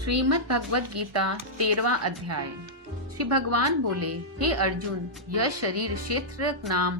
श्रीमद् भगवत गीता 13वां अध्याय। श्री भगवान बोले, हे अर्जुन, यह शरीर क्षेत्र नाम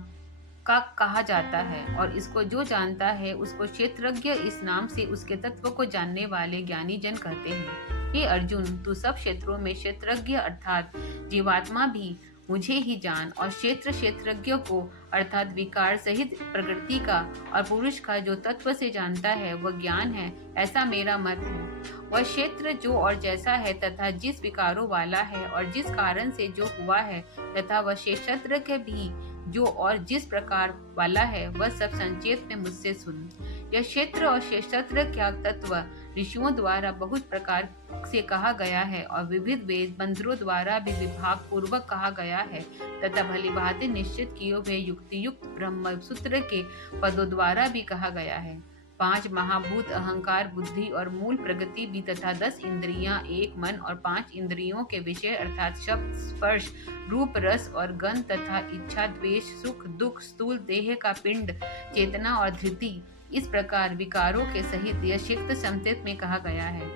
का कहा जाता है और इसको जो जानता है उसको क्षेत्रज्ञ इस नाम से उसके तत्व को जानने वाले ज्ञानी जन कहते हैं। हे अर्जुन, तू सब क्षेत्रों में क्षेत्रज्ञ अर्थात जीवात्मा भी मुझे ही जान और क्षेत्रज्ञ को अर्थात विकार सहित प्रकृति का और पुरुष का जो तत्व से जानता है वह ज्ञान है, ऐसा मेरा मत है। वह क्षेत्र जो और जैसा है तथा जिस विकारों वाला है और जिस कारण से जो हुआ है तथा वह क्षेत्रज्ञ भी जो और जिस प्रकार वाला है, वह सब संक्षेप में मुझसे सुन। यह क्षेत्र और क्षेत्र क्या तत्व ऋषियों द्वारा बहुत प्रकार से कहा गया है और विविध वेद मंत्रों द्वारा भी विभाग पूर्वक कहा गया है तथा भली भांति निश्चित किए हुए युक्ति युक्त ब्रह्म सूत्र के पदों द्वारा भी कहा गया है। 5 महाभूत अहंकार बुद्धि और मूल प्रगति भी तथा 10 इंद्रियां, 1 मन और 5 इंद्रियों के विषय अर्थात शब्द स्पर्श रूप रस और गंध तथा इच्छा द्वेष सुख दुख स्थूल देह का पिंड चेतना और धृति, इस प्रकार विकारों के सहित यह शिक्त संस्कृत में कहा गया है।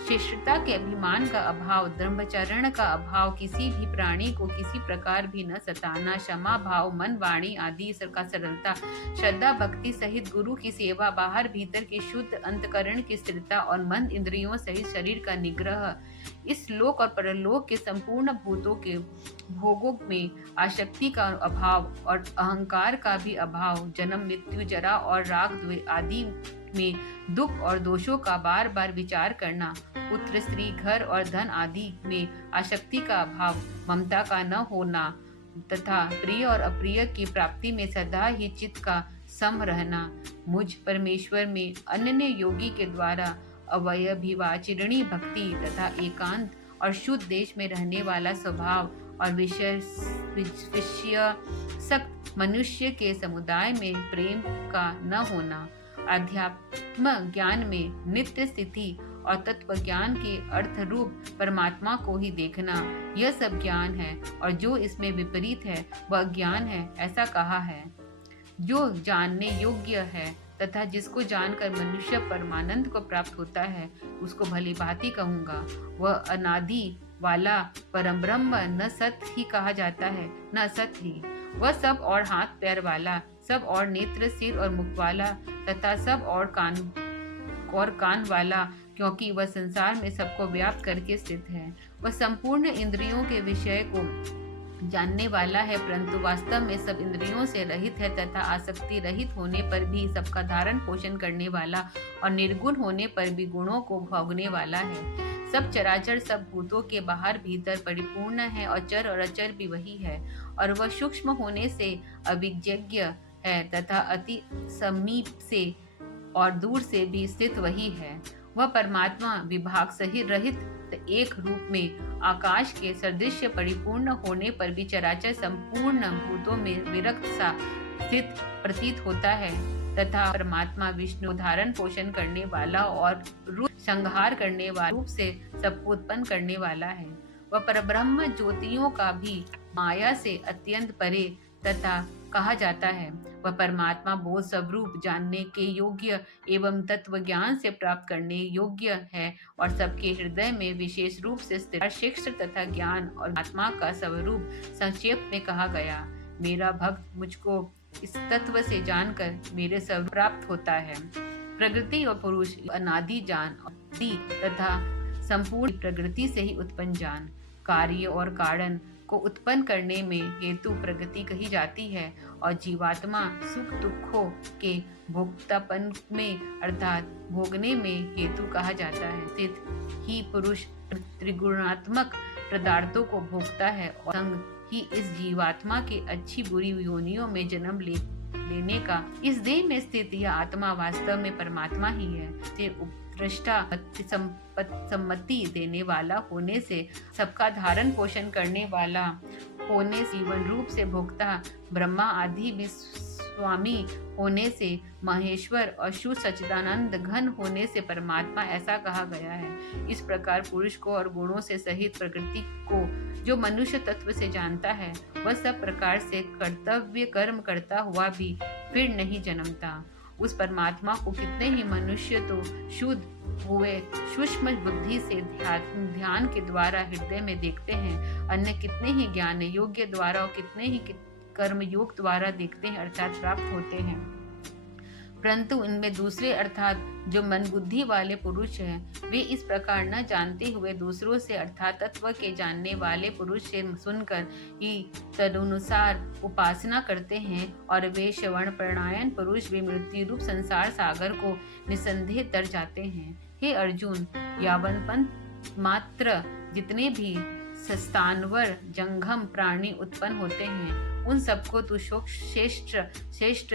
शिष्टता के अभिमान का अभाव, ब्रह्मचरण का अभाव, किसी भी प्राणी को किसी प्रकार भी न सताना, क्षमा भाव, मन वाणी आदि का सरलता, श्रद्धा भक्ति सहित गुरु की सेवा, बाहर भीतर की शुद्ध अंतकरण की स्थिरता और मन इंद्रियों सहित शरीर का निग्रह, इस लोक और परलोक के संपूर्ण भूतों के भोगों में आसक्ति का अभाव और अहंकार का भी अभाव, जन्म मृत्यु जरा और राग द्वेष आदि में दुख और दोषों का बार बार विचार करना, पुत्र स्त्री घर और धन आदि में आसक्ति का अभाव, ममता का न होना तथा प्रिय और अप्रिय की प्राप्ति में सदा ही चित्त का सम रहना, मुझ परमेश्वर में अन्य योगी के द्वारा अवयभिवाचिरणी भक्ति तथा एकांत और शुद्ध देश में रहने वाला स्वभाव और विषय सक्त मनुष्य के समुदाय में प्रेम का न होना, अध्यात्म ज्ञान में नित्य स्थिति और तत्व ज्ञान के अर्थ रूप परमात्मा को ही देखना, यह सब ज्ञान है और जो इसमें विपरीत है वह ज्ञान है, ऐसा कहा है। जो जानने योग्य है तथा जिसको जानकर मनुष्य परमानंद को प्राप्त होता है उसको भली भांति कहूँगा। वह अनादि वाला परम ब्रह्म न सत ही कहा जाता है न असत ही। वह सब और हाथ पैर वाला, सब और नेत्र सिर और मुख वाला तथा सब और कान वाला, क्योंकि वह संसार में सबको व्याप्त करके स्थित है। वह संपूर्ण इंद्रियों के विषय को जानने वाला है परंतु वास्तव में सब इंद्रियों से रहित है तथा आसक्ति रहित होने पर भी सबका धारण पोषण करने वाला और निर्गुण होने पर भी गुणों को भोगने वाला है। सब चराचर सब भूतों के बाहर भीतर परिपूर्ण है और चर और अचर भी वही है और वह सूक्ष्म होने से अभिज्ञ है तथा अति समीप से और दूर से भी स्थित वही है। वह परमात्मा विभाग सहित रहित एक रूप में आकाश के सदृश परिपूर्ण होने पर भी चराचर संपूर्ण भूतों में विरक्त सा स्थित प्रतीत होता है तथा परमात्मा विष्णु धारण पोषण करने वाला और रूप संहार करने वाला रूप से सबको उत्पन्न करने वाला है। वह परब्रह्म ज्योतियों का भी माया से अत्यंत परे तथा कहा जाता है। वह परमात्मा बोध स्वरूप जानने के योग्य एवं तत्व ज्ञान से प्राप्त करने योग्य है और सबके हृदय में विशेष रूप से स्थिर शिक्षा तथा ज्ञान और आत्मा का स्वरूप संक्षेप में कहा गया। मेरा भक्त मुझको इस तत्व से जानकर मेरे स्वरूप प्राप्त होता है। प्रकृति और पुरुष अनादि जान तथा संपूर्ण प्रकृति से ही उत्पन्न जान, कार्य और कारण को उत्पन्न करने में हेतु प्रगति कही जाती है और जीवात्मा सुख दुखों के भोक्तापन में अर्थात भोगने में हेतु कहा जाता है। स्थित ही पुरुष त्रिगुणात्मक पदार्थों को भोगता है और संग ही इस जीवात्मा के अच्छी बुरी योनियों में जन्म लेने का। इस देह में स्थित यह आत्मा वास्तव में परमात्मा ही है। दृष्टा सम्मति देने वाला होने से सबका धारण पोषण करने वाला होने जीवन रूप से भोक्ता ब्रह्मा आदि भी स्वामी होने से महेश्वर और शुद्ध सच्चिदानंद घन होने से परमात्मा, ऐसा कहा गया है। इस प्रकार पुरुष को और गुणों से सहित प्रकृति को जो मनुष्य तत्व से जानता है वह सब प्रकार से कर्तव्य कर्म करता हुआ भी फिर नहीं जन्मता। उस परमात्मा को कितने ही मनुष्य तो शुद्ध हुए सूक्ष्म बुद्धि से ध्यान के द्वारा हृदय में देखते हैं। अन्य कितने ही ज्ञान योग्य द्वारा और कितने ही कर्म योग द्वारा देखते हैं अर्थात प्राप्त होते हैं, परंतु इनमें दूसरे अर्थात जो मन बुद्धि वाले पुरुष हैं, वे इस प्रकार न जानते हुए दूसरों से अर्थात तत्व के जानने वाले पुरुष से सुनकर ही तदनुसार उपासना करते हैं, और वे श्रवण प्राणायन पुरुष भी मृत्यु रूप संसार सागर को निसंदेह तर जाते हैं। हे अर्जुन, यावनपंत मात्र जितने भी स्थानवर जंगम प्राणी उत्पन्न होते हैं, उन सबको तू श्रेष्ठ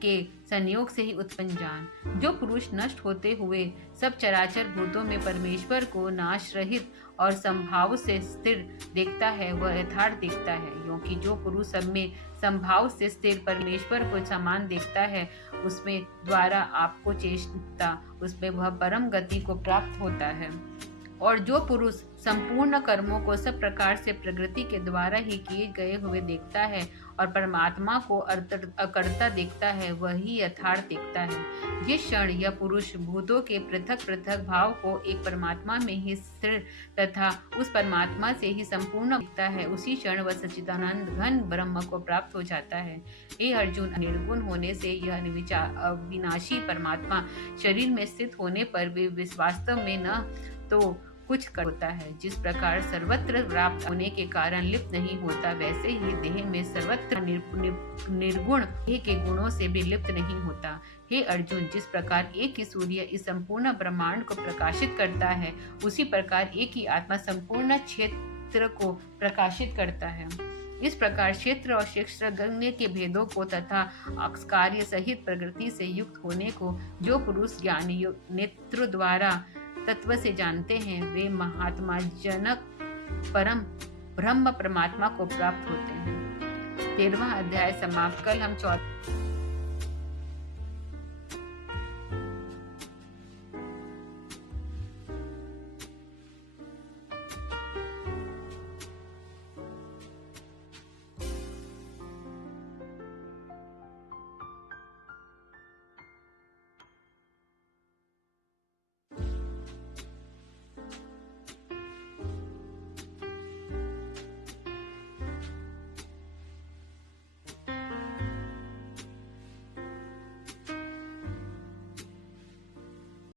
के संयोग से ही उत्पन्न जान। जो पुरुष नष्ट होते हुए सब चराचर भूतों में परमेश्वर को नाश रहित और संभाव से स्थिर देखता है, वह यथार्थ देखता है, क्योंकि जो पुरुष सब में संभाव से स्थिर परमेश्वर को समान देखता है, उसमें द्वारा आपको चेष्टा उसमें वह परम गति को प्राप्त होता है। और जो पुरुष संपूर्ण कर्मों को सब प्रकार से प्रकृति के द्वारा ही किए गए हुए देखता है और परमात्मा को अकर्ता देखता है, वही यथार्थ देखता है। जिस क्षण यह पुरुष भूतों के पृथक पृथक भाव को एक परमात्मा में ही स्थिर तथा उस परमात्मा से ही संपूर्ण देखता है, उसी क्षण वह सच्चिदानंद घन ब्रह्म को प्राप्त हो जाता है। हे अर्जुन, निर्गुण होने से यह अविनाशी परमात्मा शरीर में स्थित होने पर भी वास्तव में न तो कुछ होता है। जिस प्रकार सर्वत्र व्याप्त होने के कारण लिप्त नहीं होता, वैसे ही देह में सर्वत्र निर्गुण देह के गुणों से भी लिप्त नहीं होता। हे अर्जुन, जिस प्रकार एक ही सूर्य इस संपूर्ण ब्रह्मांड को प्रकाशित करता है, उसी प्रकार एक ही आत्मा संपूर्ण क्षेत्र को प्रकाशित करता है। इस प्रकार क्षेत्र और क्षेत्रज्ञ के भेदों को तथा कार्य सहित प्रकृति से युक्त होने को जो पुरुष ज्ञानी नेत्र द्वारा तत्व से जानते हैं, वे महात्मा जनक परम ब्रह्म परमात्मा को प्राप्त होते हैं। 13वां अध्याय समाप्त। कल हम